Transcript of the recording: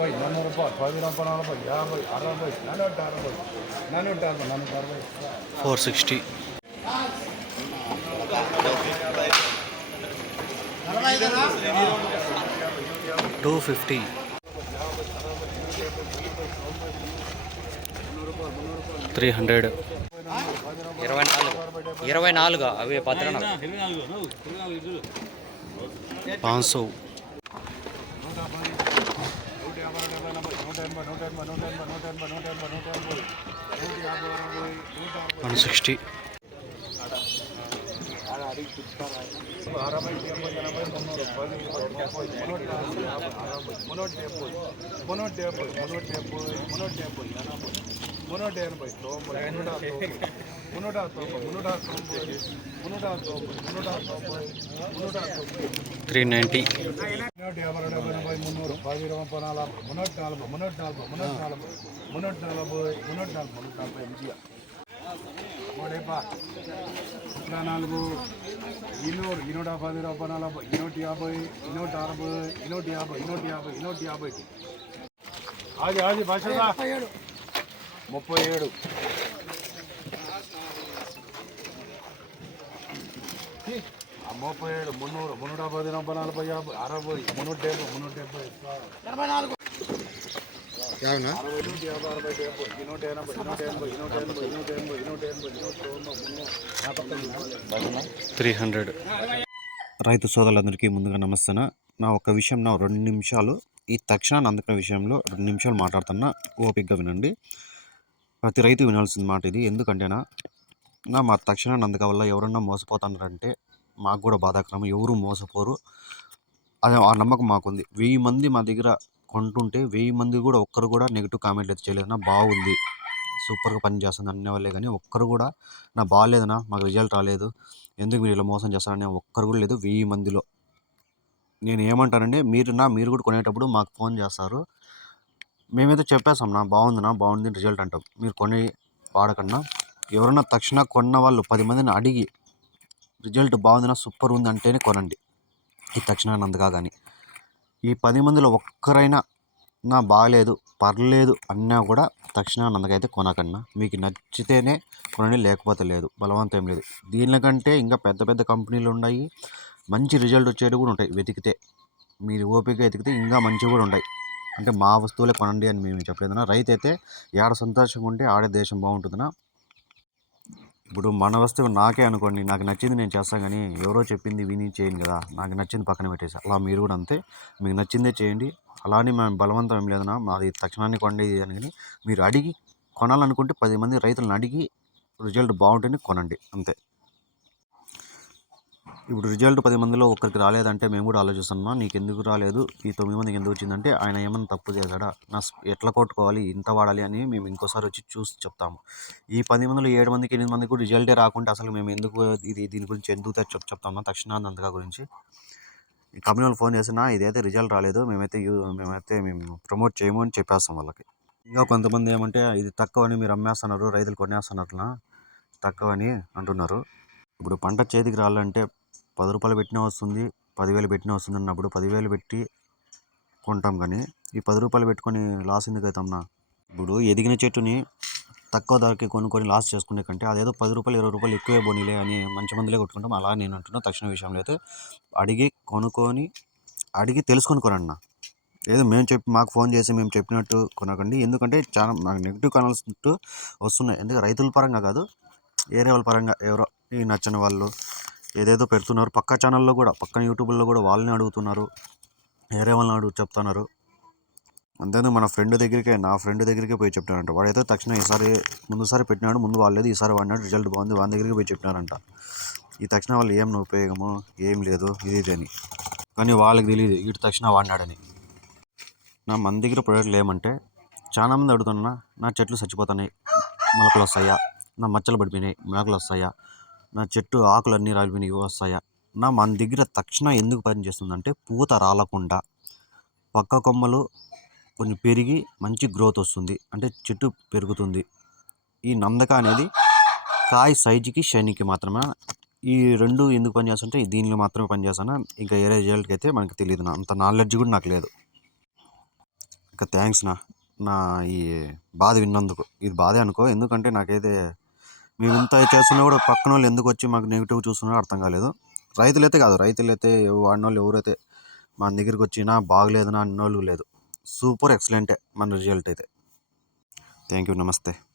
నలభై నూరు రూపాయలు పది రూపాయలు నలభై యాభై అరవై నూట అరవై నూట అరవై నూట అరవై. Four sixty. Two fifty. Three hundred. ఇరవై నాలుగు. ఇరవై నాలుగు? అవి పత్రం పాँच వన్ సిక్స్టీ అరవై డెబ్బై ఎనభై మున్నూరు పది ఇరవై ముప్పై మున్నూట యాభై యాభై అరవై మున్నూట డెబ్బై మున్నూట డెబ్బై మున్నూట డెబ్బై మున్నూట డెబ్బై ఎనభై మున్నూట ఎనభై తొంభై మున్నూట తొంభై మున్నూట తొంభై మున్నూట తొంభై మున్నూట తొంభై మున్నూట తొంభై మున్నూట తొంభై త్రీ నైంటీ మున్నూట యాభై డెబ్బై ఎనభై మున్నూరు పది ఇరవై ముప్పై నలభై మున్నూట నలభై మున్నూట నలభై మున్నూట నలభై మున్నూట నలభై మున్నూట నలభై మున్నూట నలభై ఎంజీఆ మూడేపా ఇట్లా నాలుగు ఇన్నూరు ఇన్నూట పది రూపాయ నలభై ఇన్నూట యాభై ఇన్నూట అరవై ఇన్నూట యాభై ఇన్నూట యాభై ఇన్నూట యాభై ఆది ఆది భాష ముప్పై ఏడు. ఆ ముప్పై ఏడు మున్నూరు మున్నూట పది నలభై నలభై యాభై అరవై మున్నూట డెబ్బై మున్నూట డెబ్బై అరవై నూట యాభై అరవై డెబ్బై ఇన్నూట ఎనభై ఇన్నూట ఎనభై ఇన్నూట ఎనభై ఇన్నూట ఎనభై ఇన్నూట ఎనభై ఇన్నూట తొంభై మున్నూరు. Three hundred. రైతు సోదరులందరికీ ముందుగా నమస్తేనా. నా ఒక విషయం నా రెండు నిమిషాలు ఈ తక్షణాన్ని అందుకునే విషయంలో రెండు నిమిషాలు మాట్లాడుతున్నా. ఓపికగా వినండి. ప్రతి రైతు వినాల్సిన మాట ఇది. ఎందుకంటేనా నా మా తక్షణ నందక వల్ల ఎవరన్నా మోసపోతున్నారంటే మాకు కూడా బాధాకరం. ఎవరు మోసపోరు. అదే ఆ నమ్మకం మాకుంది. వెయ్యి మంది మా దగ్గర కొంటుంటే వెయ్యి మంది కూడా ఒక్కరు కూడా నెగిటివ్ కామెంట్ అయితే చేయలేదు నా బాగుంది సూపర్గా పని చేస్తుంది వాళ్ళే కానీ ఒక్కరు కూడా నా బాగాలేదనా మాకు రిజల్ట్ రాలేదు. ఎందుకు మీరు ఇలా మోసం చేస్తారని ఒక్కరు కూడా లేదు వెయ్యి మందిలో. నేను ఏమంటానంటే మీరు నా మీరు కూడా కొనేటప్పుడు మాకు ఫోన్ చేస్తారు. మేమైతే చెప్పేస్తాం నా బాగుందినా బాగుంది రిజల్ట్ అంటాం. మీరు కొని వాడకన్నా ఎవరన్నా తక్షణ కొన్న వాళ్ళు పది మందిని అడిగి రిజల్ట్ బాగుందినా సూపర్ ఉంది అంటేనే కొనండి. ఈ తక్షణ నందుగా కానీ ఈ పది మందిలో ఒక్కరైనా నా బాగాలేదు పర్లేదు అన్నా కూడా తక్షణ నందకైతే కొనకన్నా. మీకు నచ్చితేనే కొనండి లేకపోతే లేదు. బలవంతం లేదు. దీనికంటే ఇంకా పెద్ద పెద్ద కంపెనీలు ఉన్నాయి. మంచి రిజల్ట్ వచ్చేవి కూడా ఉంటాయి. వెతికితే మీరు ఓపిక వెతికితే ఇంకా మంచివి కూడా ఉంటాయి. అంటే మా వస్తువులే కొనండి అని మేము చెప్పలేదన్నా రైతు అయితే ఏడ సంతోషంగా ఉంటే ఆడే దేశం బాగుంటుందనా ఇప్పుడు మన వస్తువు నాకే అనుకోండి నాకు నచ్చింది నేను చేస్తాను కానీ ఎవరో చెప్పింది విని చేయను కదా నాకు నచ్చింది పక్కన పెట్టేసి. అలా మీరు కూడా అంతే మీకు నచ్చిందే చేయండి. అలానే మేము బలవంతం ఏం లేదన్నా. మాది తక్షణాన్ని కొండేది అని కానీ మీరు అడిగి కొనాలనుకుంటే పది మంది రైతులను అడిగి రిజల్ట్ బాగుంటుంది కొనండి అంతే. ఇప్పుడు రిజల్ట్ పది మందిలో ఒక్కరికి రాలేదంటే మేము కూడా ఆలోచిస్తున్నాం. నీకు ఎందుకు రాలేదు? ఈ తొమ్మిది మందికి ఎందుకు వచ్చిందంటే ఆయన ఏమన్నా తప్పు చేశాడా? నా ఎట్లా కొట్టుకోవాలి? ఇంత వాడాలి అని మేము ఇంకోసారి వచ్చి చూసి చెప్తాము. ఈ పది మందిలో ఏడు మందికి ఎనిమిది మందికి కూడా రిజల్టే రాకుంటే అసలు మేము ఎందుకు ఇది దీని గురించి ఎందుకు చెప్ చెప్ చెప్తామన్నా తక్షణాంతగా గురించి. ఈ కంపెనీ వాళ్ళు ఫోన్ చేసినా ఇదైతే రిజల్ట్ రాలేదు. మేమైతే యూ మేమైతే మేము ప్రమోట్ చేయము అని చెప్పేస్తాం వాళ్ళకి. ఇంకా కొంతమంది ఏమంటే ఇది తక్కువని మీరు అమ్మేస్తున్నారు రైతులు కొనేస్తున్నట్ల తక్కువని అంటున్నారు. ఇప్పుడు పంట చేతికి రాలంటే పది రూపాయలు పెట్టినా వస్తుంది పదివేలు పెట్టినా వస్తుంది అన్నప్పుడు పదివేలు పెట్టి కొంటాం కానీ ఈ పది రూపాయలు పెట్టుకొని లాస్ ఎందుకు అవుతాంనా ఇప్పుడు ఎదిగిన చెట్టుని తక్కువ ధరకి కొనుక్కొని లాస్ చేసుకునే కంటే అదేదో పది రూపాయలు ఇరవై రూపాయలు ఎక్కువే పోనీలే అని మంచి మందులే కొట్టుకుంటాం. అలా నేను అంటున్నా తక్షణ విషయంలో అయితే అడిగి కొనుక్కొని అడిగి తెలుసుకొని కొనండి ఏదో మేము చెప్పి మాకు ఫోన్ చేసి మేము చెప్పినట్టు కొనకండి. ఎందుకంటే చాలా నాకు నెగిటివ్ కానాల్స్ వస్తున్నాయి. ఎందుకంటే రైతుల పరంగా కాదు ఏరే వాళ్ళ పరంగా ఎవరో ఈ నచ్చని వాళ్ళు ఏదేదో పెడుతున్నారు. పక్క ఛానల్లో కూడా పక్కన యూట్యూబ్లో కూడా వాళ్ళని అడుగుతున్నారు. వేరే వాళ్ళని అడుగు చెప్తున్నారు. అంతేందుకు మన ఫ్రెండ్ దగ్గరికే నా ఫ్రెండ్ దగ్గరికే పోయి చెప్పినారంట వాడైతే తక్షణ ఈసారి ముందుసారి పెట్టినాడు ముందు వాళ్ళేది ఈసారి వాడినాడు రిజల్ట్ బాగుంది వాళ్ళ దగ్గరికి పోయి చెప్పినారంట. ఈ తక్షణ వాళ్ళు ఏం ఉపయోగము ఏం లేదు ఇది ఇది అని కానీ వాళ్ళకి తెలియదు ఇటు తక్షణ వాడినాడని. నా మన దగ్గర ప్రోడక్ట్లు ఏమంటే చాలా మంది అడుగుతున్నా నా చెట్లు చచ్చిపోతున్నాయి మొలకలు వస్తాయా నా మచ్చలు పడిపోయినాయి మొలకలు వస్తాయా నా చెట్టు ఆకులు అన్నీ రాలిపోయినాయి వస్తాయా నా మన దగ్గర తక్షణ ఎందుకు పనిచేస్తుందంటే పూత రాలకుండా పక్క కొమ్మలు కొన్ని పెరిగి మంచి గ్రోత్ వస్తుంది. అంటే చెట్టు పెరుగుతుంది. ఈ నందక అనేది కాయ సైజుకి షైనింగ్కి మాత్రమే. ఈ రెండు ఎందుకు పనిచేస్తుంటే దీనిలో మాత్రమే పనిచేస్తాను ఇంకా ఏ రిజల్ట్కి అయితే మనకి తెలియదు నా అంత నాలెడ్జ్ కూడా నాకు లేదు. ఇంకా థ్యాంక్స్ నా. నా ఈ బాధ విన్నందుకు. ఇది బాధే అనుకో. ఎందుకంటే నాకైతే మేము ఇంత చేస్తున్నా కూడా పక్కన వాళ్ళు ఎందుకు వచ్చి మాకు నెగిటివ్ చూస్తున్నారో అర్థం కాలేదు. రైతులైతే కాదు రైతులైతే వాడిన వాళ్ళు ఎవరైతే మన దగ్గరికి వచ్చినా బాగలేదనా అన్నోళ్ళు లేదు. సూపర్ ఎక్సలెంటే మన రిజల్ట్ అయితే. థ్యాంక్ యూ నమస్తే.